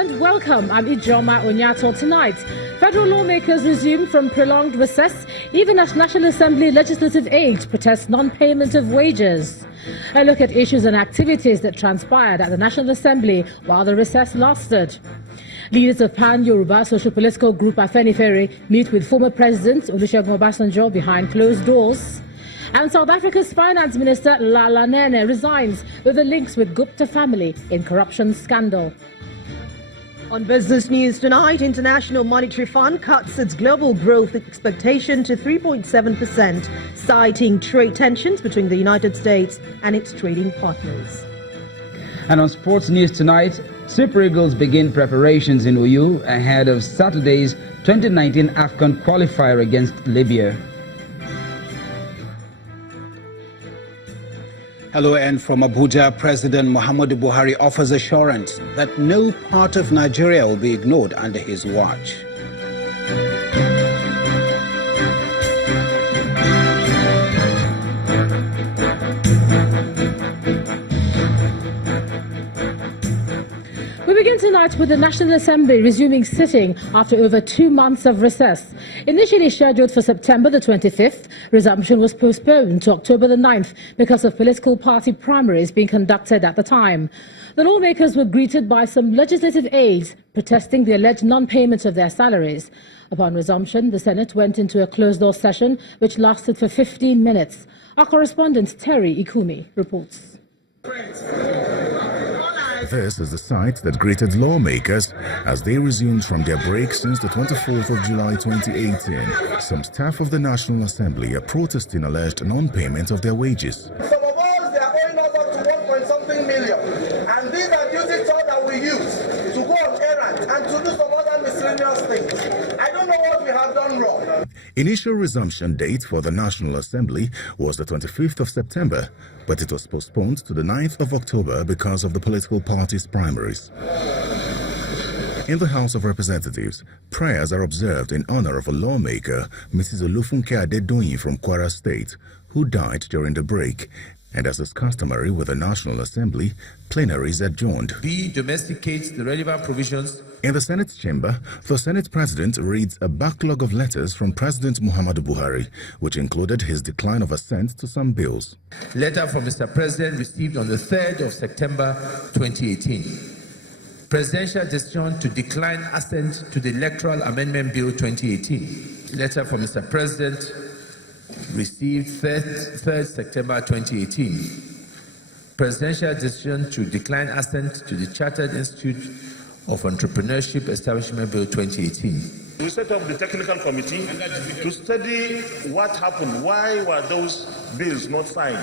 and welcome. I'm Ijoma Onyato. Tonight, federal lawmakers resume from prolonged recess, even as National Assembly legislative aid protests non-payment of wages. A look at issues and activities that transpired at the National Assembly while the recess lasted. Leaders of Pan-Yoruba social political group Afenifere meet with former President Olusegun Obasanjo behind closed doors. And South Africa's Finance Minister Lala Nene resigns over links with Gupta family in corruption scandal. On business news tonight, International Monetary Fund cuts its global growth expectation to 3.7%, citing trade tensions between the United States and its trading partners. And on sports news tonight, Super Eagles begin preparations in Uyu ahead of Saturday's 2019 AFCON qualifier against Libya. Hello, and from Abuja, President Muhammadu Buhari offers assurance that no part of Nigeria will be ignored under his watch. We begin tonight with the National Assembly resuming sitting after over 2 months of recess. Initially scheduled for September the 25th, resumption was postponed to October the 9th because of political party primaries being conducted at the time. The lawmakers were greeted by some legislative aides protesting the alleged non-payment of their salaries. Upon resumption, the Senate went into a closed-door session which lasted for 15 minutes. Our correspondent Terry Ikumi reports. This is the site that greeted lawmakers as they resumed from their break since the 24th of July 2018. Some staff of the National Assembly are protesting alleged non-payment of their wages. Some of us, they are owing us up to 1.something million. And these are duty toll that we use to go on errands and to do some other miscellaneous things. I don't know what we have done wrong. Initial resumption date for the National Assembly was the 25th of September, but it was postponed to the 9th of October because of the political parties' primaries. In the House of Representatives, prayers are observed in honor of a lawmaker, Mrs. Olufunke Adedoyin from Kwara State, who died during the break. And as is customary with the National Assembly, plenary is adjourned. B. Domesticates the relevant provisions. In the Senate chamber, the Senate President reads a backlog of letters from President Muhammadu Buhari, which included his decline of assent to some bills. Letter from Mr. President received on the 3rd of September 2018. Presidential decision to decline assent to the Electoral Amendment Bill 2018. Letter from Mr. President received 3rd September 2018. Presidential decision to decline assent to the Chartered Institute of Entrepreneurship Establishment Bill 2018. We set up the technical committee to study what happened. Why were those bills not signed?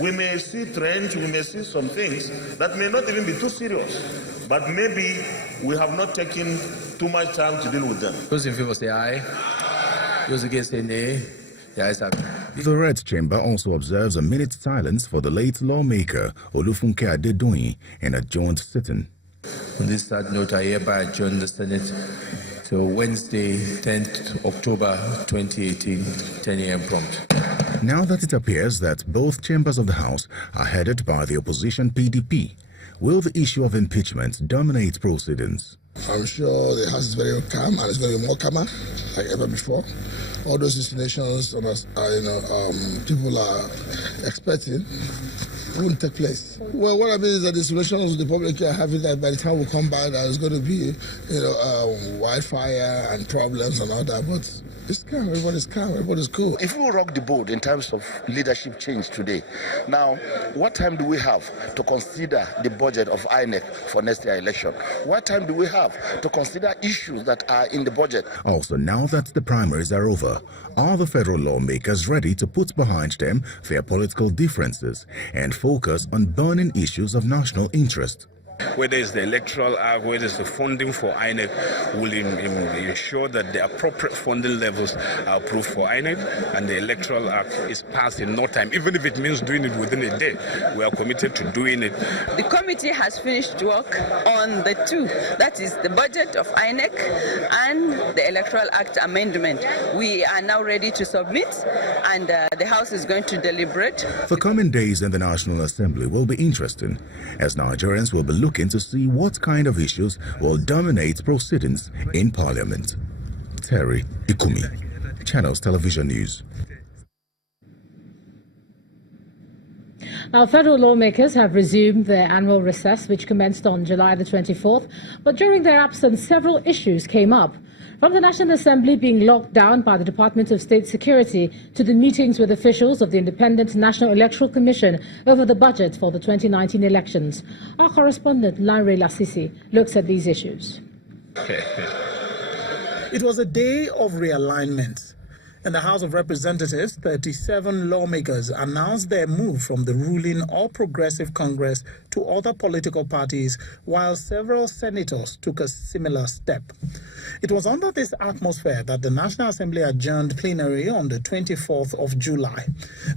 We may see trends, we may see some things that may not even be too serious, but maybe we have not taken too much time to deal with them. Those in favor say aye. Those against say nay. The Red Chamber also observes a minute's silence for the late lawmaker Olufunke Adedoyin in adjourned sitting. On this sad note, I hereby adjourn the Senate till Wednesday, 10th October 2018, 10 a.m. prompt. Now that it appears that both chambers of the House are headed by the opposition PDP, will the issue of impeachment dominate proceedings? I'm sure the House is very calm and it's going to be more calmer like ever before. All those insinuations people are expecting won't take place. Well, what I mean is that the solutions the public are having that by the time we come back, there's going to be, wildfire and problems and all that. But it's calm. Everybody's cool. If we rock the boat in terms of leadership change today, now, what time do we have to consider the budget of INEC for next year election? What time do we have to consider issues that are in the budget? Also, now that the primaries are over, are the federal lawmakers ready to put behind them their political differences and focus on burning issues of national interest? Whether it's the Electoral Act, whether it's the funding for INEC, will ensure that the appropriate funding levels are approved for INEC and the Electoral Act is passed in no time, even if it means doing it within a day. We are committed to doing it. The committee has finished work on the two, that is the budget of INEC and the Electoral Act amendment. We are now ready to submit and the House is going to deliberate. The coming days in the National Assembly will be interesting as Nigerians will be looking looking to see what kind of issues will dominate proceedings in Parliament. Terry Ikumi, Channels Television News. Now, federal lawmakers have resumed their annual recess, which commenced on July the 24th. But during their absence, several issues came up. From the National Assembly being locked down by the Department of State Security to the meetings with officials of the Independent National Electoral Commission over the budget for the 2019 elections. Our correspondent, Lanre Lasisi, looks at these issues. It was a day of realignment. In the House of Representatives, 37 lawmakers announced their move from the ruling All Progressive Congress to other political parties, while several senators took a similar step. It was under this atmosphere that the National Assembly adjourned plenary on the 24th of July.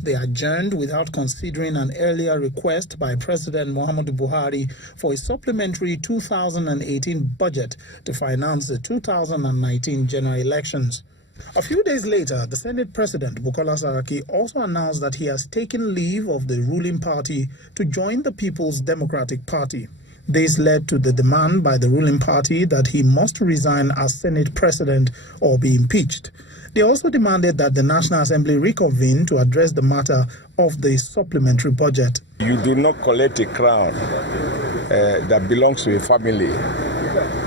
They adjourned without considering an earlier request by President Muhammadu Buhari for a supplementary 2018 budget to finance the 2019 general elections. A few days later, the Senate President, Bukola Saraki, also announced that he has taken leave of the ruling party to join the People's Democratic Party. This led to the demand by the ruling party that he must resign as Senate President or be impeached. They also demanded that the National Assembly reconvene to address the matter of the supplementary budget. You do not collect a crown that belongs to a family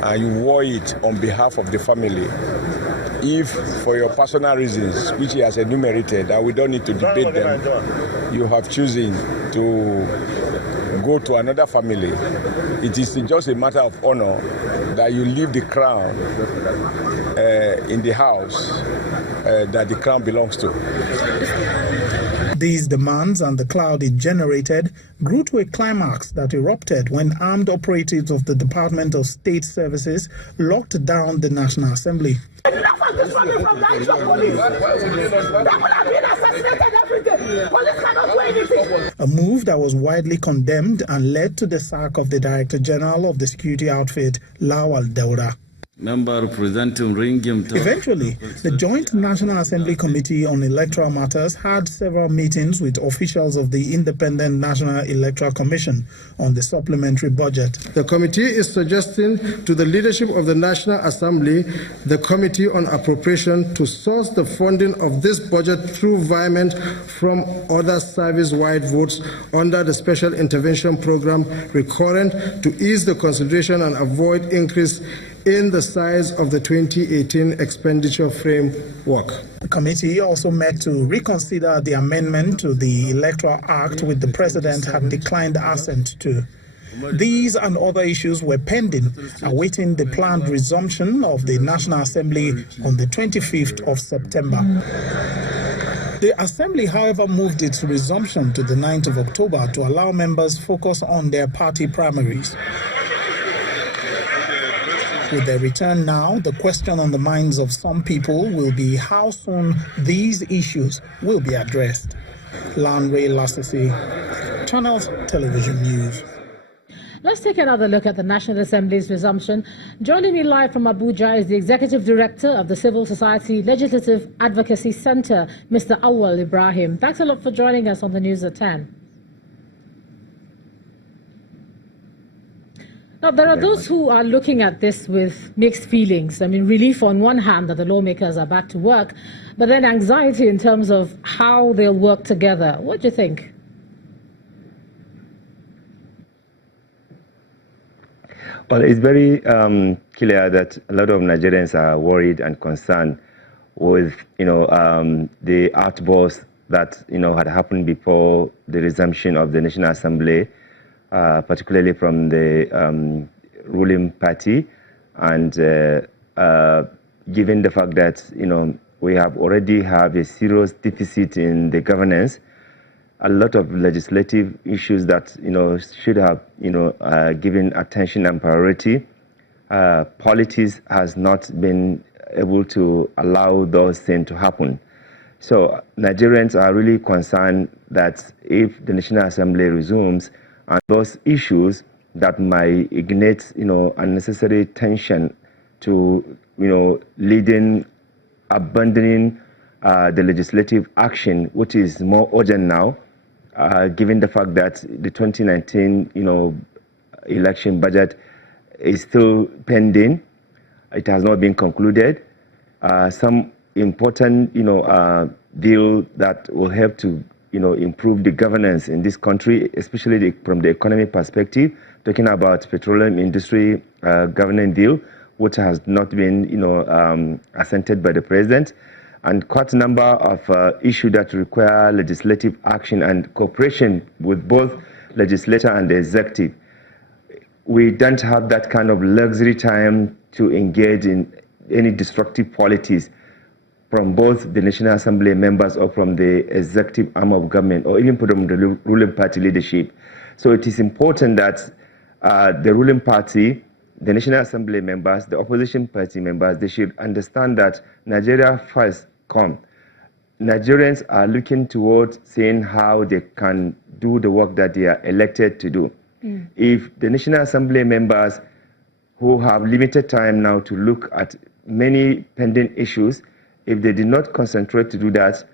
and you wore it on behalf of the family. If, for your personal reasons, which he has enumerated, and we don't need to debate them, you have chosen to go to another family, it is just a matter of honor that you leave the crown in the house that the crown belongs to. These demands and the cloud it generated grew to a climax that erupted when armed operatives of the Department of State Services locked down the National Assembly. A move that was widely condemned and led to the sack of the Director General of the security outfit, Lawal Daura. Eventually, the Joint National Assembly Committee on Electoral Matters had several meetings with officials of the Independent National Electoral Commission on the supplementary budget. The committee is suggesting to the leadership of the National Assembly, the Committee on Appropriation, to source the funding of this budget through virement from other service-wide votes under the Special Intervention Program recurrent to ease the consideration and avoid increase in the size of the 2018 expenditure framework. The committee also met to reconsider the amendment to the Electoral Act which the President had declined assent to. These and other issues were pending, awaiting the planned resumption of the National Assembly on the 25th of September. The Assembly, however, moved its resumption to the 9th of October to allow members focus on their party primaries. With their return now, the question on the minds of some people will be how soon these issues will be addressed. Lanre Lasisi, Channels Television News. Let's take another look at the National Assembly's resumption. Joining me live from Abuja is the Executive Director of the Civil Society Legislative Advocacy Center, Mr. Awal Ibrahim. Thanks a lot for joining us on the News at 10. Now, there are those who are looking at this with mixed feelings. I mean, relief on one hand that the lawmakers are back to work, but then anxiety in terms of how they'll work together. What do you think? Well, it's very clear that a lot of Nigerians are worried and concerned with, the outbursts that, had happened before the resumption of the National Assembly, particularly from the ruling party, and given the fact that we already have a serious deficit in the governance, a lot of legislative issues that should have given attention and priority. Politics has not been able to allow those things to happen. So Nigerians are really concerned that if the National Assembly resumes, and those issues that might ignite, unnecessary tension to, leading, abandoning the legislative action, which is more urgent now, given the fact that the 2019, election budget is still pending. It has not been concluded. Some important, bill that will help to, improve the governance in this country, especially from the economy perspective, talking about petroleum industry governing bill, which has not been, assented by the president, and quite a number of issues that require legislative action and cooperation with both legislature and the executive. We don't have that kind of luxury time to engage in any destructive politics from both the National Assembly members or from the executive arm of government or even from the ruling party leadership. So it is important that the ruling party, the National Assembly members, the opposition party members, they should understand that Nigeria first come. Nigerians are looking towards seeing how they can do the work that they are elected to do. If the National Assembly members who have limited time now to look at many pending issues, if they did not concentrate to do that,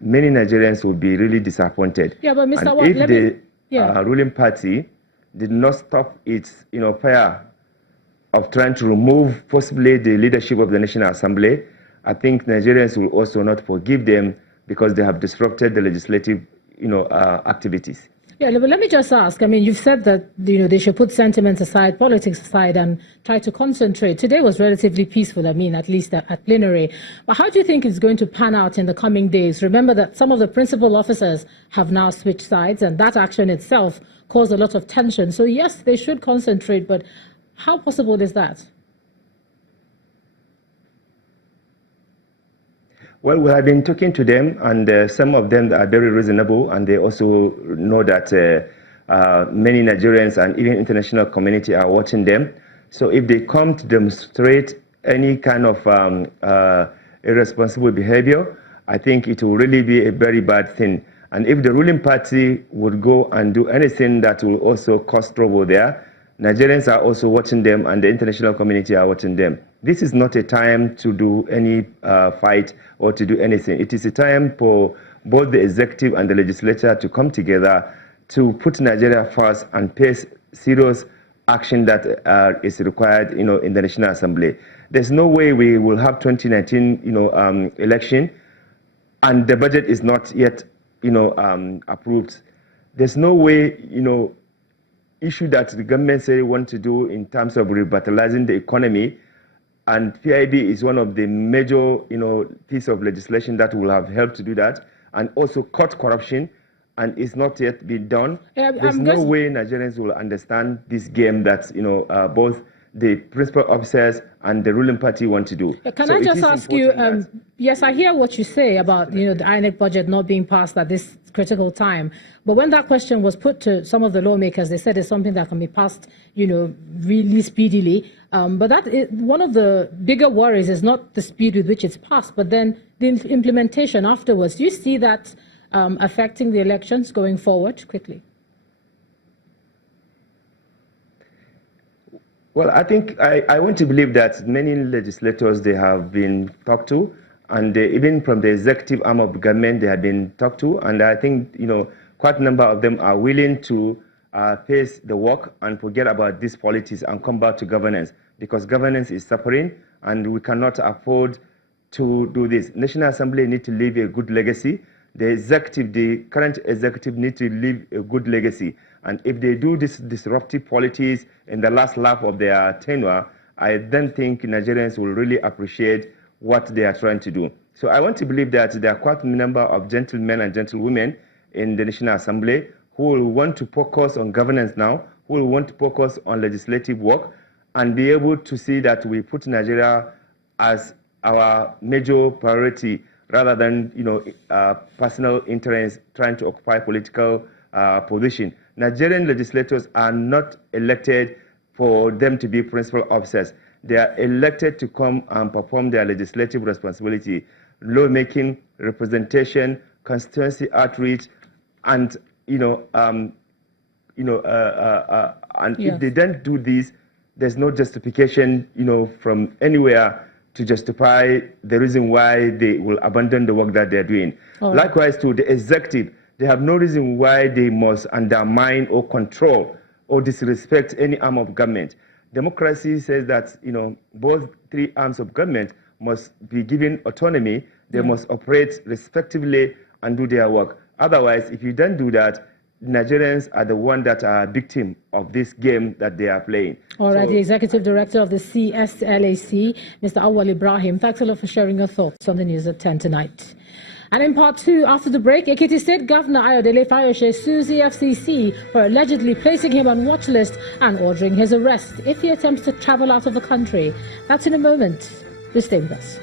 many Nigerians will be really disappointed. Yeah, but Mr. And Watt, if the ruling party did not stop its fire of trying to remove possibly the leadership of the National Assembly, I think Nigerians will also not forgive them because they have disrupted the legislative activities. Yeah, but let me just ask. I mean, you've said that they should put sentiments aside, politics aside, and try to concentrate. Today was relatively peaceful. I mean, at least at plenary. But how do you think it's going to pan out in the coming days? Remember that some of the principal officers have now switched sides, and that action itself caused a lot of tension. So yes, they should concentrate, but how possible is that? Well, we have been talking to them, and some of them are very reasonable, and they also know that many Nigerians and even international community are watching them. So if they come to demonstrate any kind of irresponsible behavior, I think it will really be a very bad thing. And if the ruling party would go and do anything that will also cause trouble there, Nigerians are also watching them, and the international community are watching them. This is not a time to do any fight or to do anything. It is a time for both the executive and the legislature to come together to put Nigeria first and pace serious action that is required, in the National Assembly. There's no way we will have 2019, election, and the budget is not yet, approved. There's no way, issue that the government say they want to do in terms of revitalizing the economy, and PIB is one of the major, piece of legislation that will have helped to do that, and also cut corruption, and it's not yet been done. Yeah, there's no way Nigerians will understand this game that, both the principal officers and the ruling party want to do. Can I just ask you, yes, I hear what you say about, the INEC budget not being passed at this critical time. But when that question was put to some of the lawmakers, they said it's something that can be passed, really speedily. But that is, one of the bigger worries is not the speed with which it's passed, but then the implementation afterwards. Do you see that affecting the elections going forward quickly? Well, I think I want to believe that many legislators, they have been talked to, and even from the executive arm of government, they have been talked to, and I think, quite a number of them are willing to face the work and forget about these politics and come back to governance, because governance is suffering, and we cannot afford to do this. National Assembly need to leave a good legacy. The current executive need to leave a good legacy. And if they do this disruptive politics in the last lap of their tenure, I then think Nigerians will really appreciate what they are trying to do. So I want to believe that there are quite a number of gentlemen and gentlewomen in the National Assembly who will want to focus on governance now, who will want to focus on legislative work, and be able to see that we put Nigeria as our major priority rather than, personal interest trying to occupy political position. Nigerian legislators are not elected for them to be principal officers. They are elected to come and perform their legislative responsibility, lawmaking, representation, constituency outreach, and and if they don't do this, there's no justification, from anywhere to justify the reason why they will abandon the work that they're doing. Likewise, to the executive, they have no reason why they must undermine or control or disrespect any arm of government. Democracy says that, you know, both three arms of government must be given autonomy. They must operate respectively and do their work. Otherwise, if you don't do that, Nigerians are the ones that are victim of this game that they are playing. All right, the Executive Director of the CSLAC, Mr. Awal Ibrahim, thanks a lot for sharing your thoughts on the news at 10 tonight. And in part 2, after the break, Ekiti State Governor Ayodele Fayose sues the FCC for allegedly placing him on watch list and ordering his arrest if he attempts to travel out of the country. That's in a moment. Please stay with us.